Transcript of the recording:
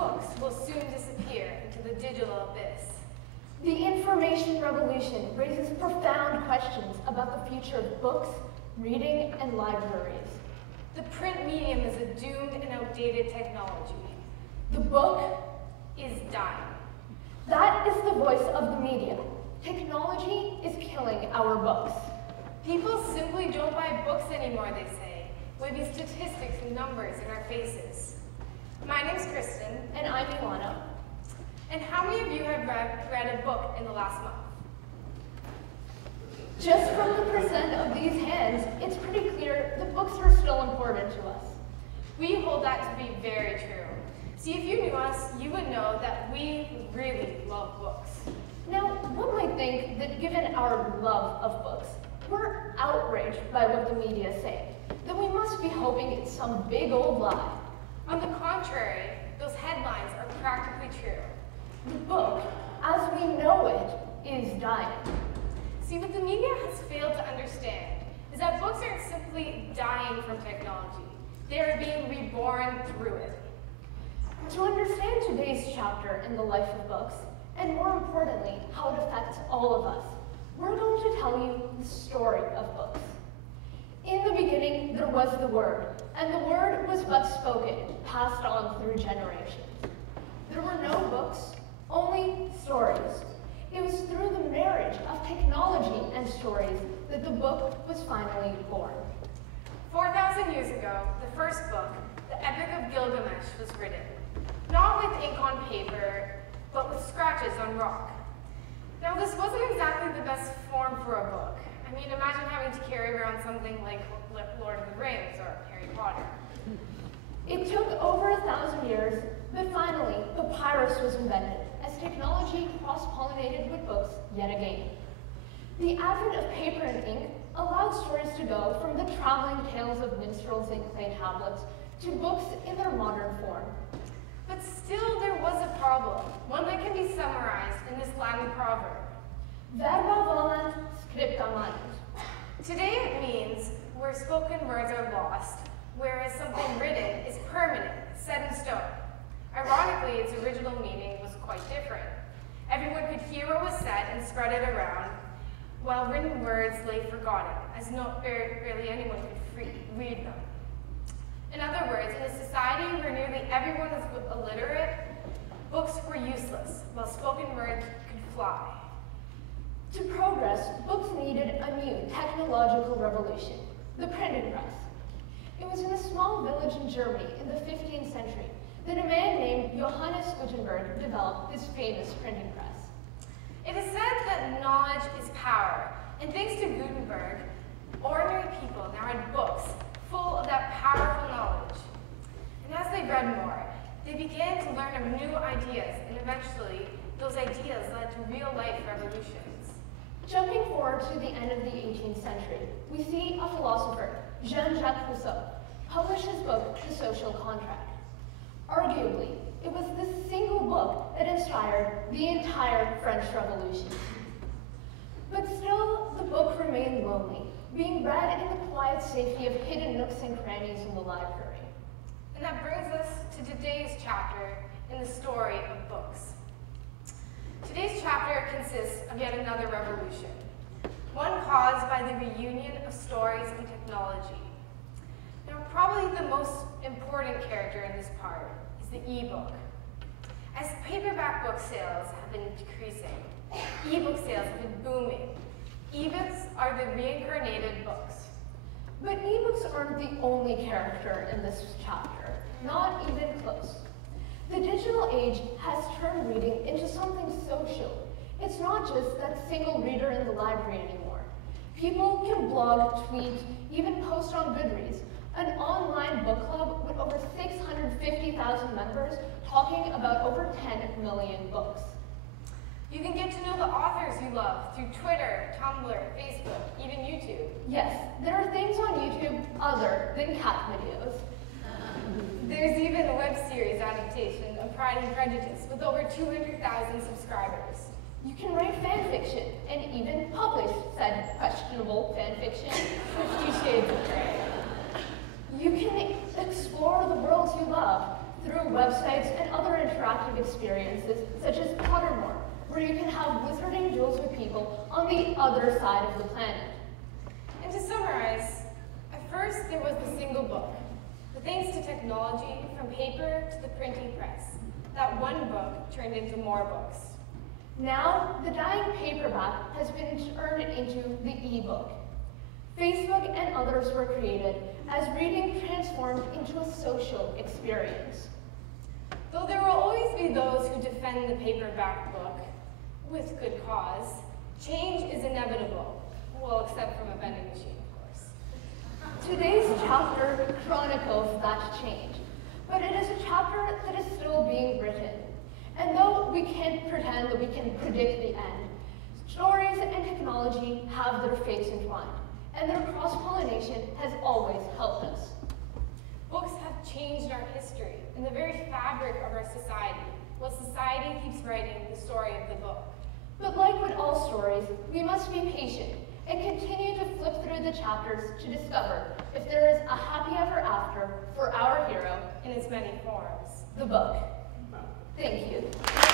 books will soon disappear into the digital abyss. The information revolution raises profound questions about the future of books, reading, and libraries. The print medium is a doomed and outdated technology. The book is dying. That is the voice of the media. Technology is killing our books. People simply don't buy books anymore, they say, waving statistics and numbers in our faces. My name's Kristen. And I'm Ioana. And how many of you have read a book in the last month? Just from the percent of these hands, it's pretty clear that books are still important to us. We hold that to be very true. See, if you knew us, you would know that we really love books. Now, one might think that given our love of books, we're outraged by what the media say, that we must be hoping it's some big old lie. On the contrary, those headlines are practically true. The book, as we know it, is dying. See, what the media has failed to understand is that books aren't simply dying from technology. They are being reborn through it. To understand today's chapter in the life of books, and more importantly, how it affects all of us, we're going to tell you the story of books. In the beginning, there was the Word, and the Word was but spoken, passed on through generations. There were no books, only stories. It was through the marriage of technology and stories that the book was finally born. 4,000 years ago, the first book, the Epic of Gilgamesh, was written. Not with ink on paper, but with scratches on rock. Now, this wasn't exactly the best form for a book. I mean, imagine having to carry around something like Lord of the Rings or Harry Potter. It took over 1,000 years, but finally, papyrus was invented as technology cross-pollinated with books yet again. The advent of paper and ink allowed stories to go from the traveling tales of minstrels and clay tablets to books in their modern form. But still, there was a problem, one that can be summarized in this Latin proverb. Verba volant, scripta manent. Today it means where spoken words are lost, whereas something written is permanent, set in stone. Ironically, its original meaning was quite different. Everyone could hear what was said and spread it around, while written words lay forgotten, as barely anyone could read them. In other words, in a society where nearly everyone was illiterate, books were useless, while spoken words could fly. To progress, books needed a new technological revolution, the printing press. It was in a small village in Germany in the 15th century that a man named Johannes Gutenberg developed this famous printing press. It is said that knowledge is power, and thanks to Gutenberg, ordinary people now had books full of that powerful knowledge. And as they read more, they began to learn of new ideas, and eventually, those ideas led to real-life revolutions. Jumping forward to the end of the 18th century, we see a philosopher, Jean-Jacques Rousseau, publish his book, The Social Contract. Arguably, it was this single book that inspired the entire French Revolution. But still, the book remained lonely, being read in the quiet safety of hidden nooks and crannies in the library. And that brings us to today's chapter in the story of books. Today's chapter consists of yet another revolution, one caused by the reunion of stories and technology. Now, probably the most important character in this part is the e-book. As paperback book sales have been decreasing, e-book sales have been booming. E-books are the reincarnated books. But e-books aren't the only character in this chapter, not even close. The digital age has turned reading into something social. It's not just that single reader in the library anymore. People can blog, tweet, even post on Goodreads, an online book club with over 650,000 members talking about over 10 million books. You can get to know the authors you love through Twitter, Tumblr, Facebook, even YouTube. Yes, there are things on YouTube other than cat videos. There's even a web series adaptation of Pride and Prejudice with over 200,000 subscribers. You can write fan fiction and even publish said questionable fan fiction, 50 Shades of Grey. You can explore the worlds you love through websites and other interactive experiences, such as Pottermore, where you can have wizarding duels with people on the other side of the planet. And to summarize, at first there was the single book, but thanks to technology, from paper to the printing press, that one book turned into more books. Now, the dying paperback has been turned into the e-book. Facebook and others were created as reading transformed into a social experience. Though there will always be those who defend the paperback book, with good cause, change is inevitable. Well, except from a vending machine, of course. Today's chapter chronicles that change, but it is a chapter that is still being written. And though we can't pretend that we can predict the end, stories and technology have their fates entwined, and their cross-pollination has always helped us. Books have changed our history and the very fabric of our society, while society keeps writing the story of the book. But like with all stories, we must be patient and continue to flip through the chapters to discover if there is a happy ever after for our hero In its many forms. the book. Thank you.